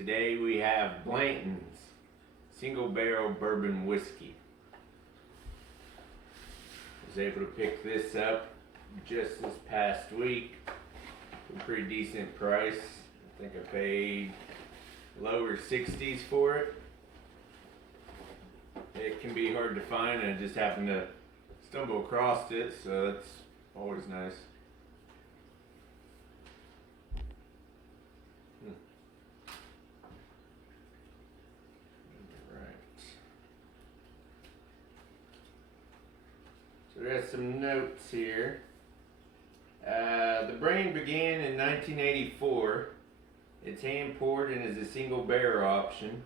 Today we have Blanton's single barrel bourbon whiskey. Was able to pick this up just this past week for a pretty decent price. I think I paid lower 60s for it. It can be hard to find, and I just happened to stumble across it, so that's always nice. So there's some notes here. The brand began in 1984. It's hand poured and is a single barrel option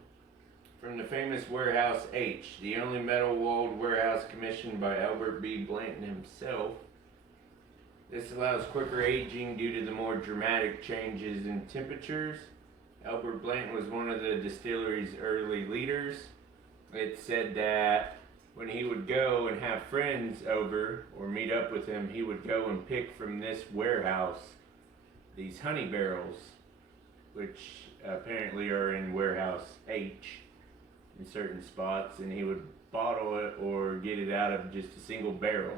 from the famous Warehouse H, the only metal walled warehouse commissioned by Albert B. Blanton himself. This allows quicker aging due to the more dramatic changes in temperatures. Albert Blanton was one of the distillery's early leaders. It's said that when he would go and have friends over or meet up with him, he would go and pick from this warehouse these honey barrels, which apparently are in Warehouse H in certain spots, and he would bottle it or get it out of just a single barrel.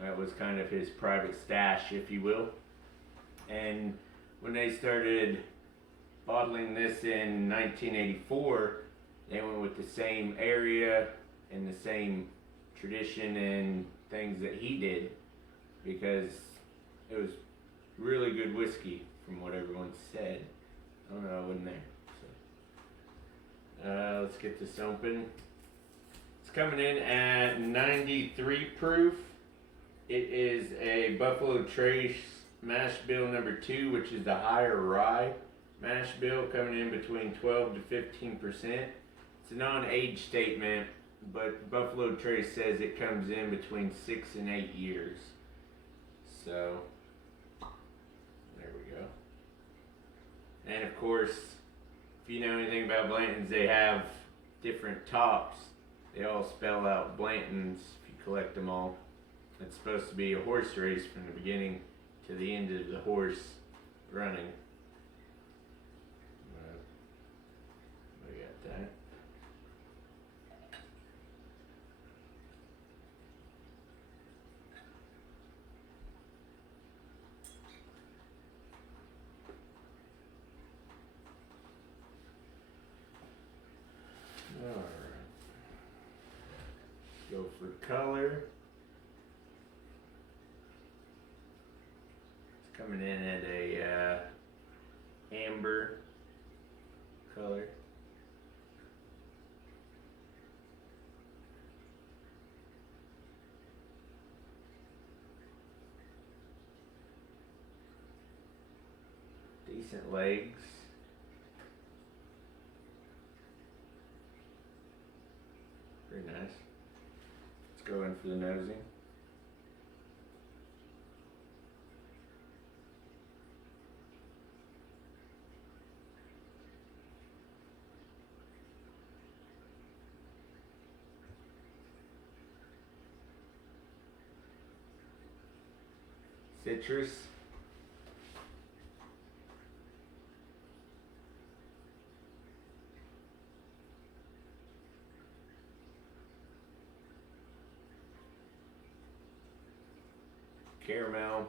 That was kind of his private stash, if you will. And when they started bottling this in 1984, they went with the same area and the same tradition and things that he did, because it was really good whiskey from what everyone said. I don't know, I wasn't there. So. Let's get this open. It's coming in at 93 proof. It is a Buffalo Trace mash bill number 2, which is the higher rye mash bill, coming in between 12 to 15%. It's a non-age statement, but Buffalo Trace says it comes in between 6 and 8 years. So, there we go. And of course, if you know anything about Blanton's, they have different tops. They all spell out Blanton's if you collect them all. It's supposed to be a horse race from the beginning to the end of the horse running. We got that. Alright. Go for color. It's coming in at a amber color. Decent legs. Very nice. Let's go in for the nosing. Citrus. Caramel,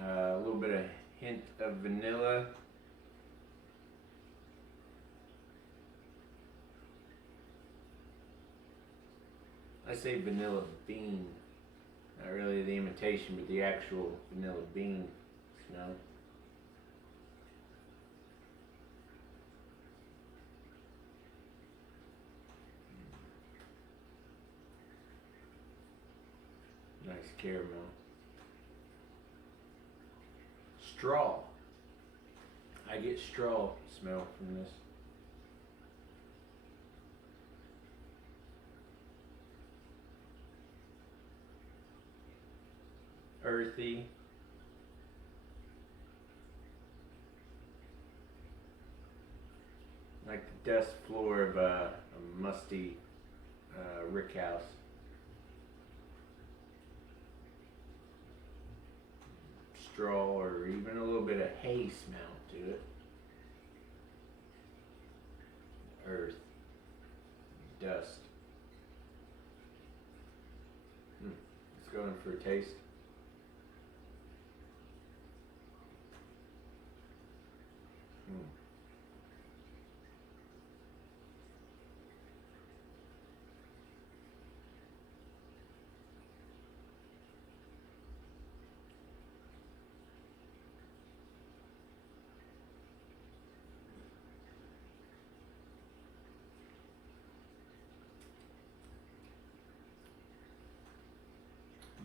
a little bit of hint of vanilla. I say vanilla bean, not really the imitation, but the actual vanilla bean smell. Nice caramel. Straw. I get straw smell from this. Earthy. Like the dust floor of a musty rick house. Straw, or even a little bit of hay smell to it. earth, dust. Let's go in for a taste.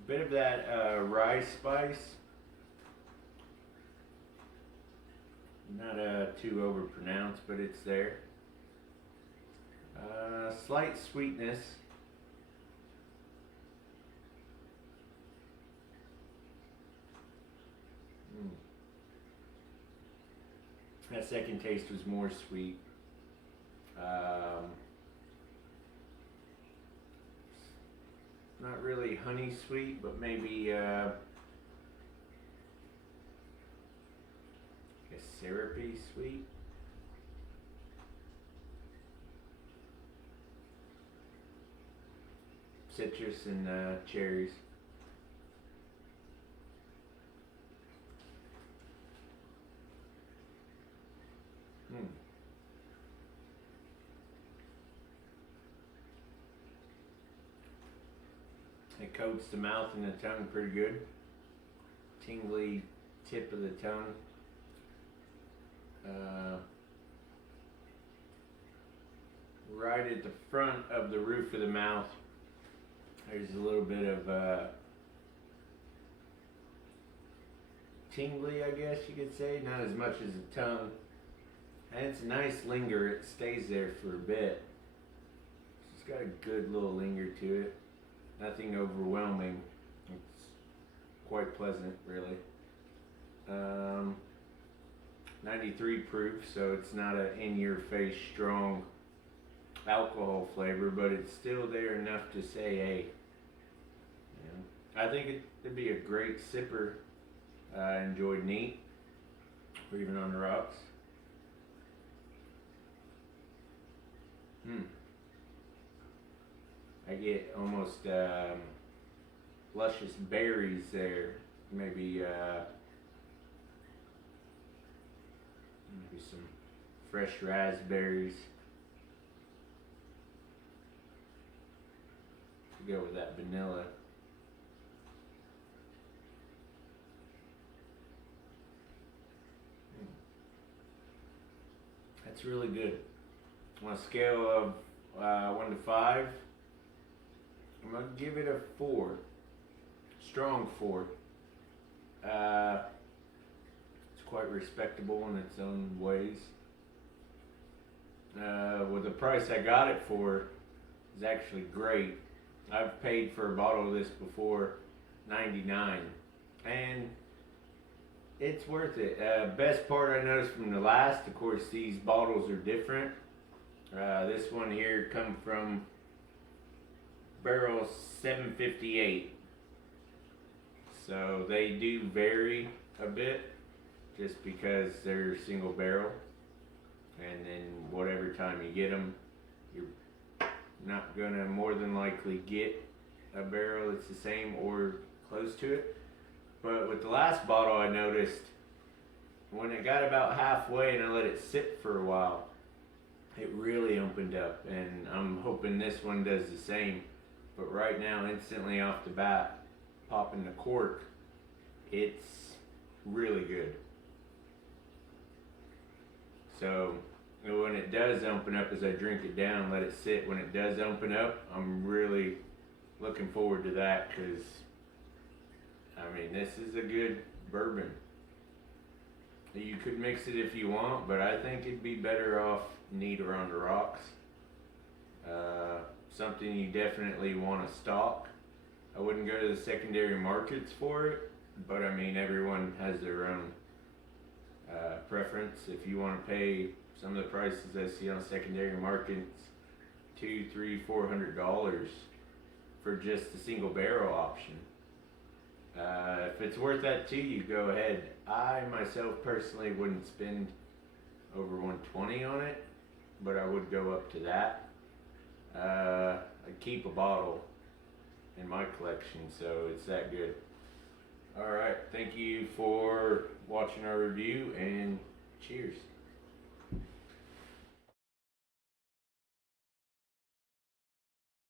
Bit of that rye spice, not too overpronounced, but it's there. Slight sweetness. That second taste was more sweet. Not really honey sweet, but maybe I guess syrupy sweet. Citrus and cherries. It coats the mouth and the tongue pretty good. Tingly tip of the tongue. Right at the front of the roof of the mouth, there's a little bit of tingly, I guess you could say. Not as much as the tongue. And it's a nice linger. It stays there for a bit. It's got a good little linger to it. Nothing overwhelming. It's quite pleasant, really. 93 proof, so it's not an in-your-face strong alcohol flavor, but it's still there enough to say, hey. I think it'd be a great sipper. Enjoyed neat, or even on the rocks. I get almost luscious berries there. Maybe some fresh raspberries to go with that vanilla. That's really good. On a scale of 1 to 5, I'm going to give it a 4. Strong 4. It's quite respectable in its own ways. With the price I got it for is actually great. I've paid for a bottle of this before, $99, and it's worth it. Best part I noticed from the last, of course, these bottles are different. This one here come from barrel 758, so they do vary a bit just because they're single barrel, and then whatever time you get them, you're not gonna more than likely get a barrel that's the same or close to it. But with the last bottle, I noticed when it got about halfway and I let it sit for a while, it really opened up, and I'm hoping this one does the same. But right now, instantly off the bat, popping the cork, it's really good. So when it does open up, as I drink it down, let it sit, when it does open up, I'm really looking forward to that, because I mean, this is a good bourbon. You could mix it if you want, but I think it'd be better off neat or on the rocks. Something you definitely want to stock. I wouldn't go to the secondary markets for it, but I mean, everyone has their own preference. If you want to pay some of the prices I see on secondary markets, $200, $300, $400 for just a single barrel option. If it's worth that to you, go ahead. I myself personally wouldn't spend over $120 on it. but I would go up to that. I keep a bottle in my collection, so it's that good. Alright, thank you for watching our review, and cheers.